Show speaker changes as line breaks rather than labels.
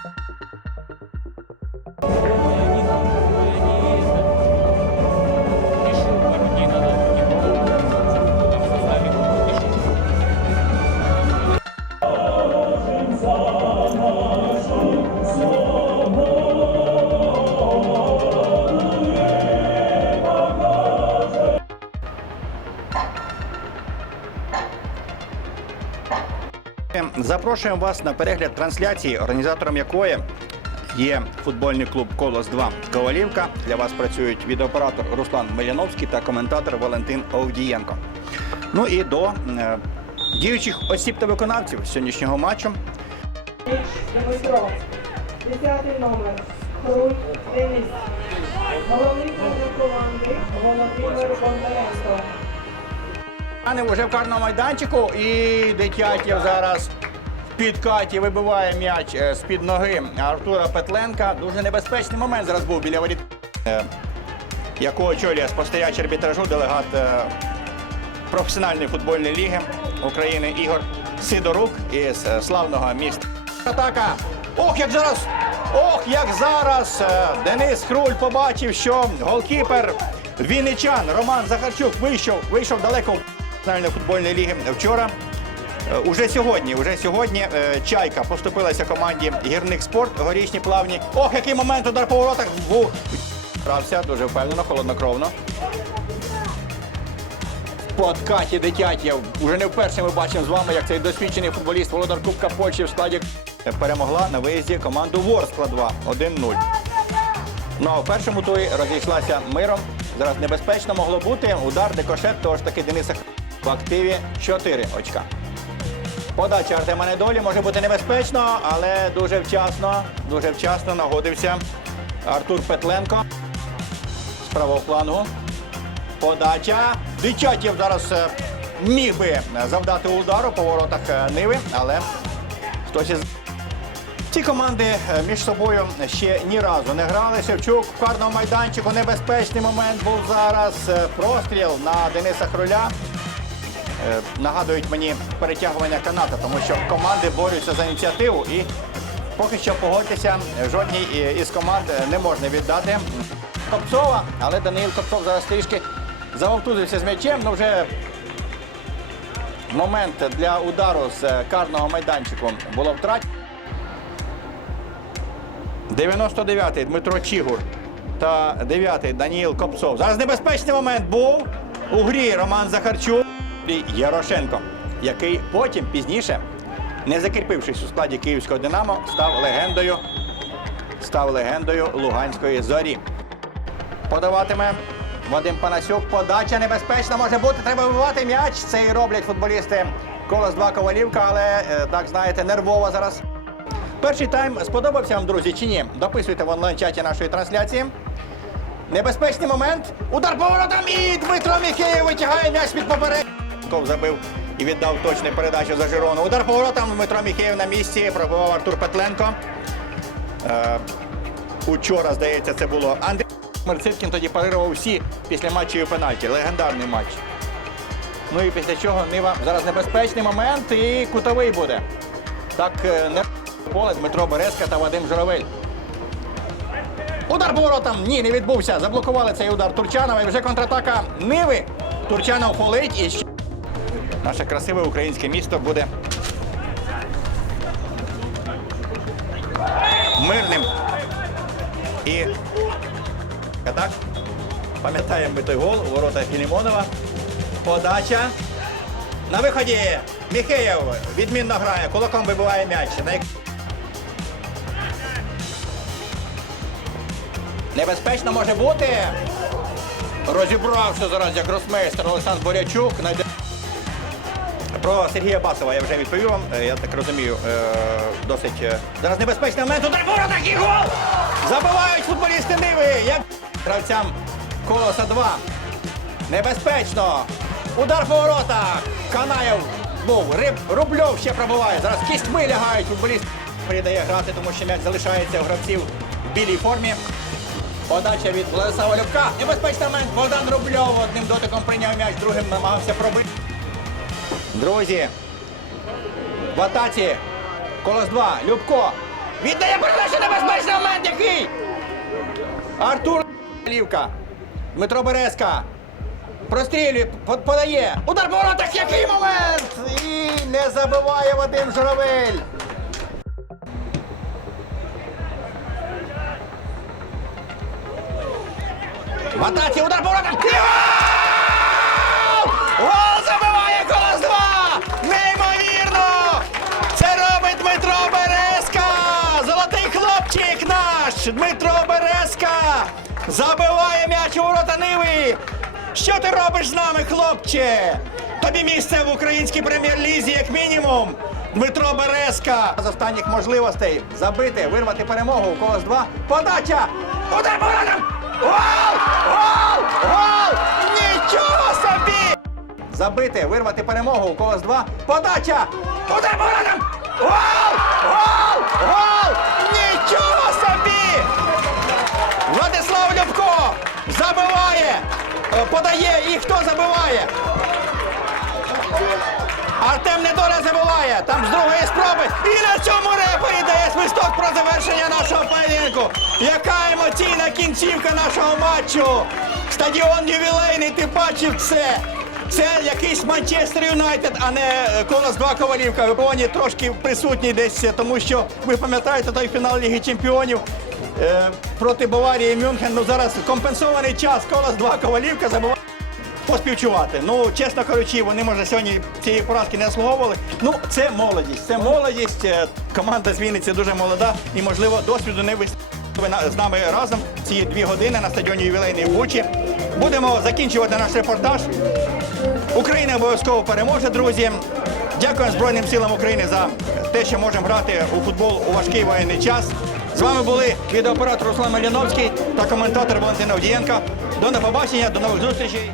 Thank you. Запрошуємо вас на перегляд трансляції, організатором якої є футбольний клуб Колос 2 Ковалівка. Для вас працюють відеооператор Руслан Меляновський та коментатор Валентин Овдієнко. Ну і до е, діючих осіб та виконавців сьогоднішнього матчу.
Дмитро, 10 номер, Круль Денис, головний команди Володимир Бондаренко.
Пане вже в карному майданчику і Дитятєв зараз в підкаті вибиває м'яч е, з-під ноги Артура Петленка. Дуже небезпечний момент зараз був біля воріт, е, якого очолює спостерігач арбітражу делегат е, професіональної футбольної ліги України Ігор Сидорук із славного міста. Атака! Ох, як зараз! Ох, як зараз! Денис Хруль побачив, що голкіпер Вінничан Роман Захарчук вийшов, вийшов далеко національної футбольної ліги вчора. Е, Уже сьогодні, уже сьогодні е, Чайка поступилася команді Гірник Спорт, горішні плавні. Ох, який момент удар по воротах. Грався дуже впевнено, холоднокровно. Подкаті дитятів. Уже не вперше ми бачимо з вами, як цей досвідчений футболіст Володар Кубка Польщі в складі перемогла на виїзді команду Ворскла 2 1-0. Ну а в першому турі розійшлася миром. Зараз небезпечно могло бути. Удар, декошет, того ж таки Дениса в активі 4 очка. Подача Артема Недолі може бути небезпечно, але дуже вчасно, дуже вчасно нагодився Артур Петленко з правого флангу. Подача. Дичатів зараз е, міг би завдати удару по воротах е, Ниви, але хтось із ці команди е, між собою ще ні разу не грали. Шевчук в карному майданчику. Небезпечний момент був зараз. Простріл на Дениса Хруля. Е, Нагадують мені перетягування каната, тому що команди борються за ініціативу і поки що погодьтеся, жодній е, із команд е, не можна віддати Копцова, але Даниїл Копцов зараз трішки завовтузився з м'ячем. Ну вже момент для удару з карного майданчику було втрачено. 99-й Дмитро Чігур та 9-й Даніїл Копцов. Зараз небезпечний момент був у грі Роман Захарчук і Ярошенко, який потім пізніше, не закріпившись у складі київського Динамо, став легендою, став легендою Луганської зорі. Подаватиме Вадим Панасюк. Подача небезпечна може бути. Треба вибивати м'яч. Це і роблять футболісти Колос 2 Ковалівка, але е, так знаєте, нервово зараз. Перший тайм сподобався вам, друзі, чи ні? Дописуйте в онлайн-чаті нашої трансляції. Небезпечний момент. Удар поворотом і Дмитро Міхеєв витягає м'яч під поперед. Ков забив і віддав точну передачу за Жирону. Удар поворотом Дмитро Міхеєв на місці. Пробивав Артур Петленко. Е, учора, здається, це було. Андрій Мерциткін тоді парирував всі після матчів пенальті. Легендарний матч. Ну і після чого Нива зараз небезпечний момент і кутовий буде. Так е, не поле Дмитро Березка та Вадим Журавель. Удар поворотом! Ні, не відбувся. Заблокували цей удар Турчанова і вже контратака Ниви. Турчанов полить і ще наше красиве українське місто буде мирним. І так, пам'ятаємо ми той гол у ворота Філімонова. Подача. На виході Міхеєв відмінно грає, кулаком вибиває м'яч. Небезпечно може бути. Розібрався зараз як гросмейстер Олександр Борячук. Про Сергія Басова я вже відповів вам. Е, Я так розумію, е, досить е, зараз небезпечний момент. Удар воротах і гол! Забивають футболісти Ниви. Як гравцям Колоса 2. Небезпечно. Удар по воротах. Канаєв був. Риб, Рубльов ще пробиває. Зараз кістьми лягають. Футболіст передає грати, тому що м'яч залишається у гравців в білій формі. Подача від Владислава Любка. Небезпечний момент. Богдан Рубльов одним дотиком прийняв м'яч, другим намагався пробити. Друзі, в атаці. Колос 2. Любко. Віддає передачу небезпечний момент. Який? Артур Лівка. Дмитро Березка. Прострілює, подає. Удар по воротах, який момент! І не забиває Вадим Журавель. В атаці удар по воротах. Дмитро Березка забиває м'яч у ворота Ниви. Що ти робиш з нами, хлопче? Тобі місце в українській прем'єр-лізі, як мінімум. Дмитро Березка. З останніх можливостей забити, вирвати перемогу. У когось два. Подача! Удар воротам! Гол! Гол! Гол! Нічого собі! Забити, вирвати перемогу. У когось два. Подача! Удар воротам! Гол! Гол! Гол! Подає і хто забиває? Артем Недоля забиває. Там з другої спроби. І на цьому рефері дає свисток про завершення нашого поєдинку. Яка емоційна кінцівка нашого матчу. Стадіон ювілейний, ти бачив це. Це якийсь Манчестер Юнайтед, а не Колос 2 Ковалівка. Виповані трошки присутній десь, тому що ви пам'ятаєте той фінал Ліги Чемпіонів е, проти Баварії Мюнхен. Ну зараз компенсований час. Колос 2 Ковалівка забиває поспівчувати. Ну, чесно кажучи, вони може сьогодні цієї поразки не заслуговували. Ну, це молодість. Це молодість. Е, Команда з Вінниці дуже молода і, можливо, досвіду не вистачить. З нами разом ці дві години на стадіоні ювілейний в Бучі. Будемо закінчувати наш репортаж. Україна обов'язково переможе, друзі. Дякуємо Збройним силам України за те, що можемо грати у футбол у важкий воєнний час. З вами були відеооператор Руслан Маліновський та коментатор Валентин Авдієнка. До побачення, до нових зустрічей.